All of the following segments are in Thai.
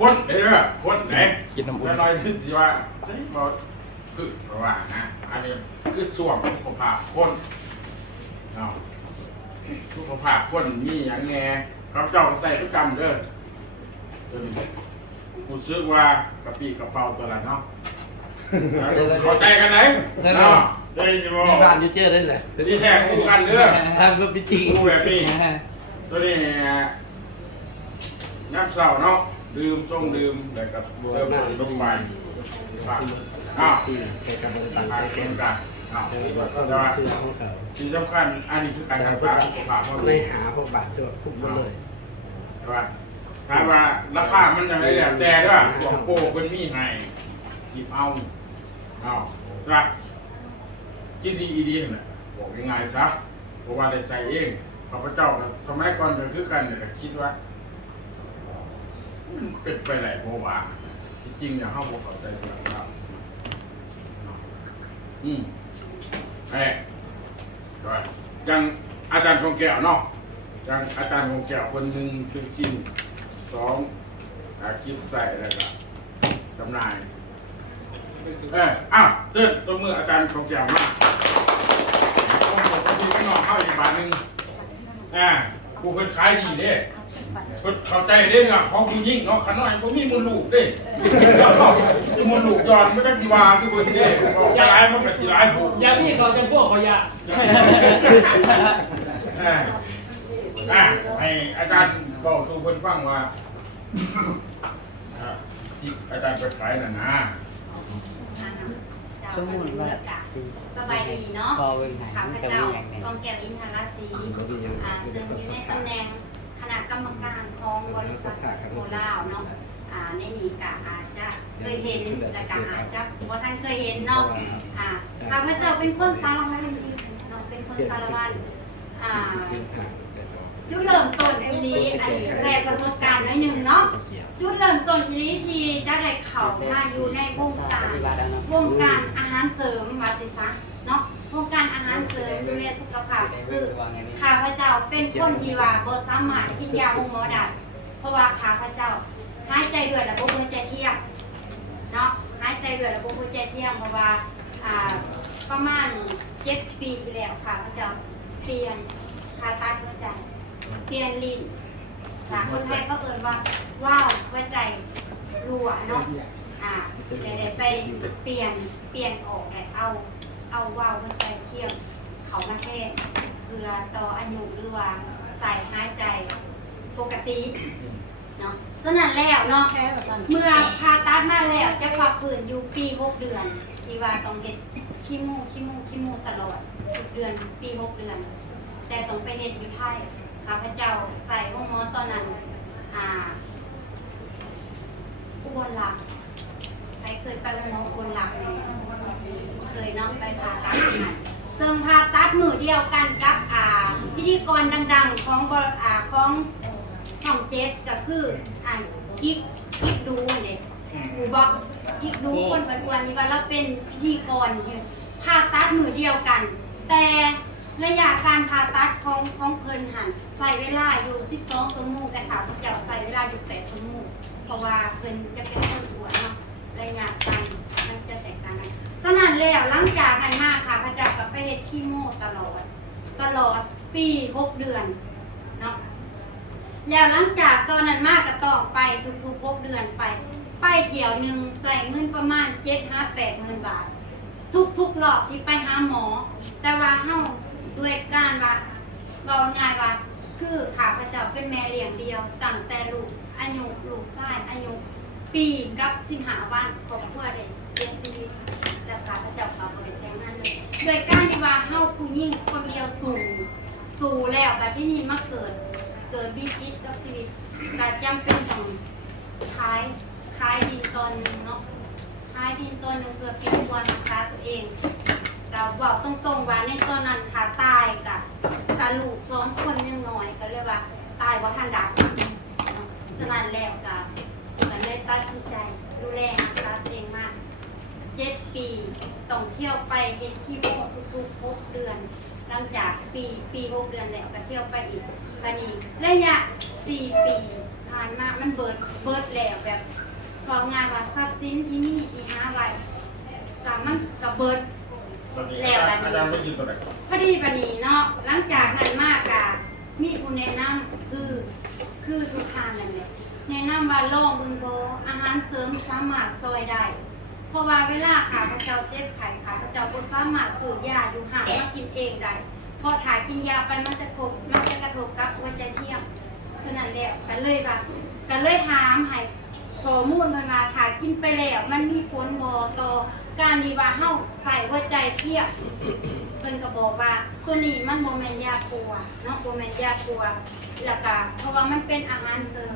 คนเด้อคนไหน กินน้ำอุ่น แล้วน้อยที่ว่าใช่บ่คือเพราะว่านะอันนี้คือส่วนสุขภาพคนเอาสุขภาพคนมีอย่างแง่ครับเจ้าใส่ทุกกรรมเด้อตัวนี้กูซื้อว่ากระปิกระเป๋าตัวละเนาะเข้าใจกันไหนเนาะได้ยินบ่ มีบ้านอยู่เจอได้เลย ที่แท้คู่กันเด้อ ทำก็พิธี คู่แบบนี้ตัวนี้น้ำเศร้าเนาะดื่มส่งดื่มแล้วก็เติมลงไปอ้าว ที่แกกับบริษัท ทาน แก เกมกันอ้าว ก็มีเสื้อของเขา สิ่งสำคัญอันนี้คือการรักษาสุขภาพของ ใน เรา หาพวกบาทตัวคุมมาเลย ใช่ป่ะถามว่าราคามันยังไงเนี่ยแต่ด้วยของโปรเป็นมีให้หยิบเอาใช่ป่ะกินดีอีดีเนี่ยบอกยังไงซะเพราะว่าได้ใส่เองข้าพเจ้าสมัยก่อนก็คือกันเนี่ยคิดว่ามันเป็นไปไหนโมว่าจริงๆเนี่ยเขาบอกเข้าใจตรงนั้นไอ้ก็ยังอาจารย์คงแก้วเนาะยังอาจารย์คงแก้วคนหนึ่งคือกินคิดใส่แล้วก็จำหน่ายเชิญตัวมืออาจารย์คงแก้วมาปกติก็นอนเข้าอีกบาทหนึ่งกูเป็นขายดีเด้เข้าใจเด้เนี่ยของผู้หญิงเนาะขน้อยผมมีมูลลูกเด้ที่มูลลูกย้อนไม่ต้องสิวาคือเบิ่งเด้ออกร้ายมันก็สิร้ายผู้ อย่าพี่เขาจะพวกเขาอย่า ให้อาจารย์บอกสู่คนฟังว่าที่อาจารย์ไปขายน่ะนะ สมมุติว่าสบายดีเนาะ พอเป็นไหน ข้าพ จะ เจ้า มีอย่างไร กองแก้วอินทราศีซึ่งอยู่ในตำแหน่งคณะกรรมการของบริษัทโคลาวเนาะในนี้ก็อาจจะเคยเห็นและก็อาจจะบ่ท่านเคยเห็นเนาะข้าพเจ้าเป็นคนสารวัตรเนาะเป็นคนสารวัตรจุดเริ่มต้นอีหลีอันนี้แชร์ประสบการณ์หน่อยหนึงเนาะจุดเริ่มต้นอีหลีที่จะได้เข้ามาอยู่ในวงการอาหารเสริมว่าสิซะเนาะวงการอาหารเสริมดูแลสุขภาพคือข้าพเจ้าเป็นคนที่ว่าบ่สามารถกินยาของหมอได้เพราะว่าข้าพเจ้าหายใจด้วยระบบหัวใจเทียมเนาะหายใจด้วยระบบหัวใจเทียมเพราะว่าประมาณ7 ปีที่แล้วข้าพเจ้าเปลี่ยนผ่าตัดหัวใจเปลี่ยนลิ้นคนไทยเขาเอิ้นว่าว้าวหัวใจรั่วเนาะได้ไปเปลี่ยนออกแล้วเอาว่าวหัวใจเทียมเขามาแทนเพื่อต่ออายุหรือว่าใส่หายใจปกติเนาะฉะนั้นแล้วเนาะเมื่อผ่าตัดมาแล้วจะพักฟื้นอยู่ปี6 เดือนที่ว่าต้องเฮ็ดคีโมตลอดทุกเดือนปี6 เดือนแต่ต้องไปเฮ็ดอยู่ไทยข้าพเจ้าใส่ห้องหมอตอนนั้นอุบลรัตน์ใครเคยไปห้องหมออุบลรัตน์เคยน้องไปผ่าตัดซึ่งผ่าตัดมือเดียวกันกับพิธีกรดังๆของช่อง7ก็คือกิ๊กดูเนี่ยกูบอกกิ๊กดูคนปัจจุบันนี้ว่าเราเป็นพิธีกรผ่าตัดมือเดียวกันแต่ระยะการผ่าตัดของเพิ่นหันใส่เวลาอยู่12 ชั่วโมงแต่ข้าพเจ้าใส่เวลาอยู่8 ชั่วโมงเพราะว่าเพิ่นจะเป็นคนอ้วนเนาะระยะการมันจะแตกต่างกันฉะนั้นแล้วหลังจากนั้นมาข้าพเจ้าก็ไปเฮ็ดคีโมตลอดปี6 เดือนเนาะแล้วหลังจากตอนนั้นมาก็ต้องไปทุกๆ6 เดือนไปเที่ยวนึงใส่เงินประมาณ7-8 หมื่นบาททุกรอบที่ไปหาหมอแต่ว่าเฮาด้วยการว่าง่ายว่าคือข้าพเจ้าเป็นแม่เลี้ยงเดียวตั้งแต่ลูกชายอายุปีกับ15 วันครอบครัวได้เสียชีวิตแล้วข้าพเจ้าก็บ่ได้แต่งงานเลยด้วยการที่ว่าเฮาผู้หญิงคนเดียวสู่แล้วบัดที่นี้มาเกิดวิกฤตกับชีวิตก็จำเป็นต้องขายดินตอนนึงเนาะขายดินตอนนึงเพื่อเป็นความรักษาตัวเองเราบอกตรงๆว่าในตอนนั้นถ้าตายกับลูก2 คนยังน้อยก็เรียกว่าตายว่าทันดับฉะนั้นแล้วก็เลยตัดสินใจดูแลรักษาตัวเองมาก7 ปีต้องเที่ยวไปเฮ็ดคีโมทุกๆ6 เดือนหลังจากปี6 เดือนแล้วก็เที่ยวไปอีกบัดนี้ระยะ4 ปี ผ่านมามันเบิดแล้วแบบพองานว่าทรัพย์สินที่มีที่หาไว้ก็มันก็เบิด ตอนนี้อาจารย์ไม่กินตัวไหน พอดีบัดนี้เนาะหลังจากนั้นมากก็มีผู้แนะนำคือทุกทานนั่นแหละแนะนำว่าลองเบิ่งบ่อาหารเสริมสามารถซอยได้เพราะว่าเวลาข้าพเจ้าเจ็บไข้ข้าพเจ้าบ่สามารถซื้อยาอยู่ห้างมากินเองได้พอถ่ายกินยาไปมันจะกระทบกับหัวใจเทียมฉะนั้นแล้วก็เลยถามให้ข้อมูลเพิ่นว่าถ่ายกินไปแล้วมันมีผลบ่ต่อการที่ว่าเฮาใส่หัวใจเทียมเพิ่นก็บอกว่าตัวนี้มันบ่แม่นยาปัวเนาะบ่แม่นยาปัวแล้วก็เพราะว่ามันเป็นอาหารเสริม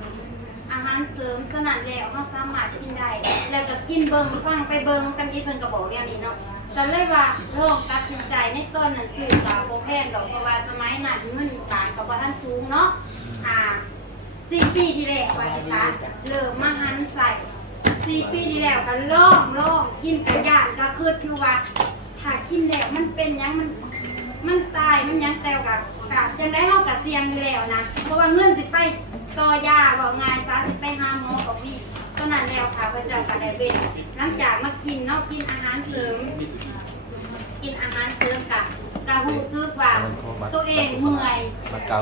ฉะนั้นแล้วเฮาสามารถกินได้แล้วก็กินเบิ่งฟังไปเบิ่งตามที่เพิ่นก็บอกอย่างนี้เนาะก็เลยว่าลองตัดสินใจในตอนนั้นซื้อก็บ่แพงดอกเพราะว่าสมัยนั้นเงินบาทก็บ่ทันสูงเนาะ4 ปีที่แล้วว่าสิซะเริ่มมาหันใส่4 ปีที่แล้วก็ลองกินแต่ย่านก็คืออยู่ว่าถ้ากินแล้วมันเป็นหยังมันตายมันหยังแต่ก็จังได๋เฮาก็เสี่ยงอยู่แล้วนะเพราะว่าเงินสิไปต่อยาว่าง่ายซะสิไปหาหมอก็วีฉะนั้นแล้วค่ะพระเจ้าก็ได้เว้นหลังจากมากินเนาะกินอาหารเสริมก็รู้สึกว่าตัวเองเมื่อย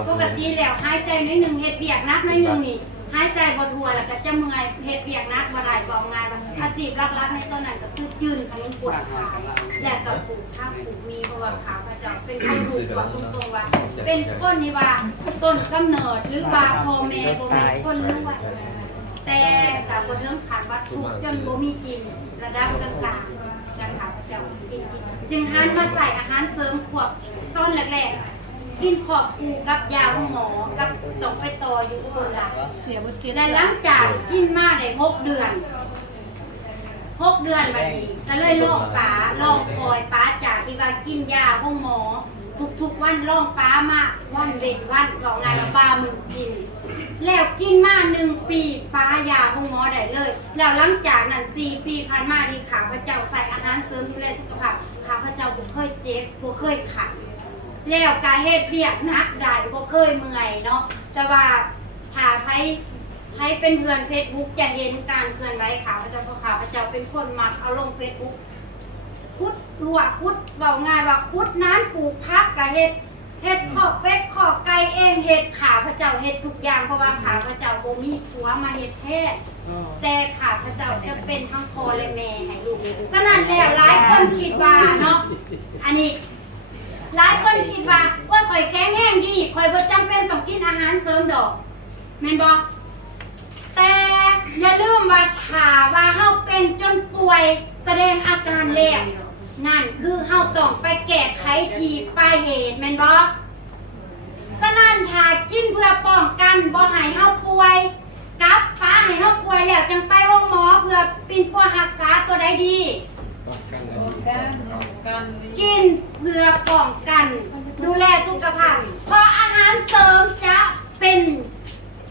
ปกติแล้วหายใจน้อยหนึงเฮ็ดเวียกหนักน้อยหนึงนี่หายใจบ่ทั่วแล้วก็จะเมื่อยเฮ็ดเวียกหนักบ่ได้บ่งานว่าอาชีพหลักๆในตอนนั้นก็คือจืนขนมปวดขาและก็ปลูกข้าวปลูกมีเพราะว่าข้าพเจ้าเป็นคนรู้ว่าตรงๆว่าเป็นคนที่ว่าต้นกำเนิดหรือว่าพ่อแม่บ่แม่นคนรวยแต่ก็บ่เรื่องขาดวัตถุจนบ่มีกินระดับกลางๆจังข้าพเจ้ากินจึงหันมาใส่อาหารเสริมควบตอนแรกๆกินขอบคูกับยาหมอกับต้องไปต่ออยู่อุบลรัตน์เสียบ่จิตและหลังจากกินมาได้6 เดือนบัดนี้ก็เลยลองคอยป้าจากที่ว่ากินยาห้องหมอทุกๆวันลองป้ามาวันเว้นวันบอกไงว่าป้ามึงกินแล้วกินมา1 ปีป้ายาห้องหมอได้เลยแล้วหลังจากนั้น4 ปีผ่านมาที่ข้าพเจ้าใส่อาหารเสริมดูแลสุขภาพข้าพเจ้าบ่เคยเจ็บบ่เคยขัดแล้วก็เฮ็ดเวียกหนักได้บ่เคยเมื่อยเนาะแต่ว่าถ้าใครเป็นเพื่อน Facebook จะเห็นการเคลื่อนไหวข้าพเจ้าเพราะข้าพเจ้าเป็นคนมักเอาลง Facebook คุดรั่วคุดเว้าง่ายว่าคุดนั้นปลูกผักก็เฮ็ดขอกเป็ดขอกไก่เองเฮ็ดข้าพเจ้าเฮ็ดทุกอย่างเพราะว่าข้าพเจ้าบ่มีผัวมาเฮ็ดแท้แต่ข้าพเจ้าจะเป็นทั้งพ่อและแม่ให้ลูกฉะนั้นแล้วหลายคนคิดว่าเนาะอันนี้หลายคนคิดว่าข่อยแข็งแรงดีข่อยบ่จำเป็นต้องกินอาหารเสริมดอกแม่นบ่แต่อย่าลืมว่าถ้าว่าเฮาเป็นจนป่วยแสดงอาการแล้วนั่นคือเฮาต้องไปแก้ไขที่ปลายเหตุแม่นบ่ฉะนั้นถ้ากินเพื่อป้องกันบ่ให้เฮาป่วยกับป้าให้เฮาป่วยแล้วจังไปโรงหมอเพื่อปิ่นปัวรักษาตัวใดดีกินเพื่อป้องกันดูแลสุขภาพเพราะอาหารเสริมจะเป็น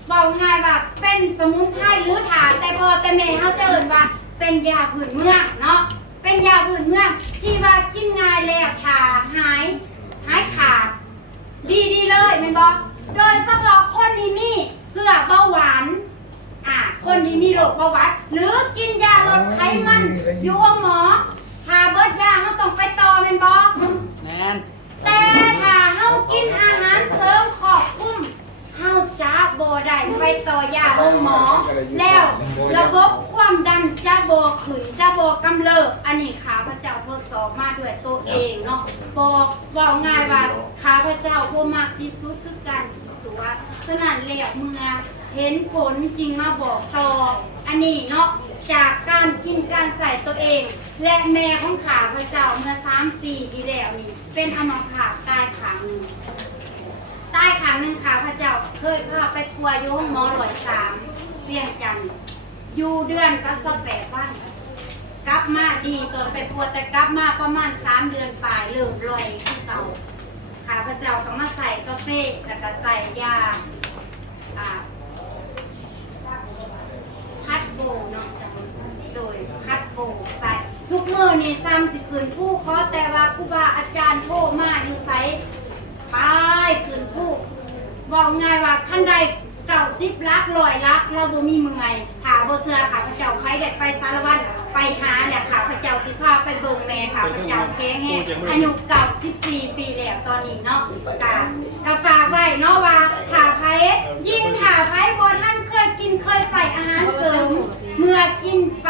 บอกง่ายว่าเป็นสมุนไพรหรือถาแต่พอแต่แม่เขาจะเอิ้นว่าเป็นยาพื้นเมืองเนาะเป็นยาพื้นเมืองที่ว่ากินง่ายแล้วถาหายขาดดีเลยแม่นบ่โดยเฉพาะคนที่มีเสื้อเบาหวานคนที่มีโรคเบาหวานหรือกินยาลดไขมันอยู่ห้องหมอถ้าเบิดยาเขาต้องไปต่อแม่นบ่แม่นแต่ถ้าเฮากินอาหารเสริมครอบคลุมเฮาจะบ่ได้ไปต่อยาห้องหมอแล้วระบบความดันจะบ่ขึ้นจะบ่กำเริบอันนี้ข้าพเจ้าทดสอบมาด้วยตัวเองเนาะบอกว่าง่ายว่าข้าพเจ้าบ่มักที่สุดคือการตัวฉะนั้นแล้วเมื่อเห็นผลจริงมาบอกต่ออันนี้เนาะจากการกินการใส่ตัวเองและแม่ของข้าพเจ้าเมื่อ3 ปีที่แล้วนี่เป็นอัมพาตตายข้างนึงข้าพเจ้าเคยพาไปทัวร์อยู่ห้องหมอ103เวียงจันทน์อยู่เดือนก็18 วันกลับมาดีตอนไปทัวร์แต่กลับมาประมาณ3 เดือนปลายเริ่มลอยขึ้นเก่าข้าพเจ้าก็มาใส่กาแฟแล้วก็ใส่ยาคัดโบเนาะโดยคัดโบใส่ทุกมื้อนี่ซ้ำสิคืนผู้ขอแต่ว่าครูบาอาจารย์โทรมาอยู่ไสไปคืนผู้บอกง่ายว่าขั้นใด90 10 ลัก100 ลักเราบ่มีเมื่อยหาบ่เชื่อข้าพเจ้าใครได้ไปสารวัตรไปหาแหละข้าพเจ้าสิพาไปเบิ่งแม่ข้าพเจ้าแข็งแรงอายุ94 ปีแล้วตอนนี้เนาะก็ฝากไว้เนาะว่าถ้าไผยิ่งถ้าไผบ่ทันเคยกินเคยใส่อาหารเสริมเมื่อกินไป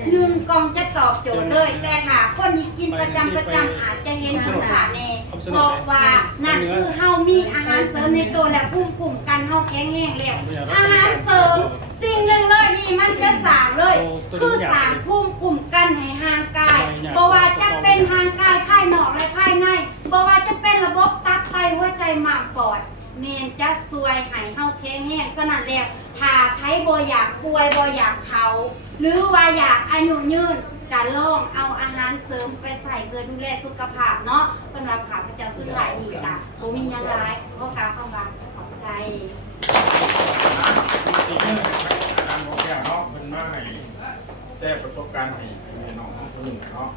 1กล่องจะตอบโจทย์เลยแต่ถ้าคนที่กินประจำอาจจะเห็นสงสารแน่เพราะว่านั่นคือเฮามีอาหารเสริมในตัวและภูมิคุ้มกันเฮาแข็งแรงแล้วอาหารเสริมสิ่งหนึ่งเลยที่มันจะสร้างเลยคือสร้างภูมิคุ้มกันให้ห่างกายเพราะว่าจะเป็นห่างกายภายนอกและภายในเพราะว่าจะเป็นระบบตับไตหัวใจหม่ำปอดเมนจะซวยให้เฮาแข็งแรงสนั่นแล้วถ้าไผบ่อยากป่วยบ่อยากเขาหรือว่าอยากอายุยืนการลองเอาอาหารเสริมไปใส่เพื่อดูแลสุขภาพเนาะสำหรับข้าพเจ้าสุดท้ายนี่กะบ่มีหยังหลายขอกล่าวคำว่าขอบใจ อาจารย์บอกแก้วเนาะเป็นมาให้แจ้ประสบการณ์ให้น้องๆคนหนึ่งเนาะ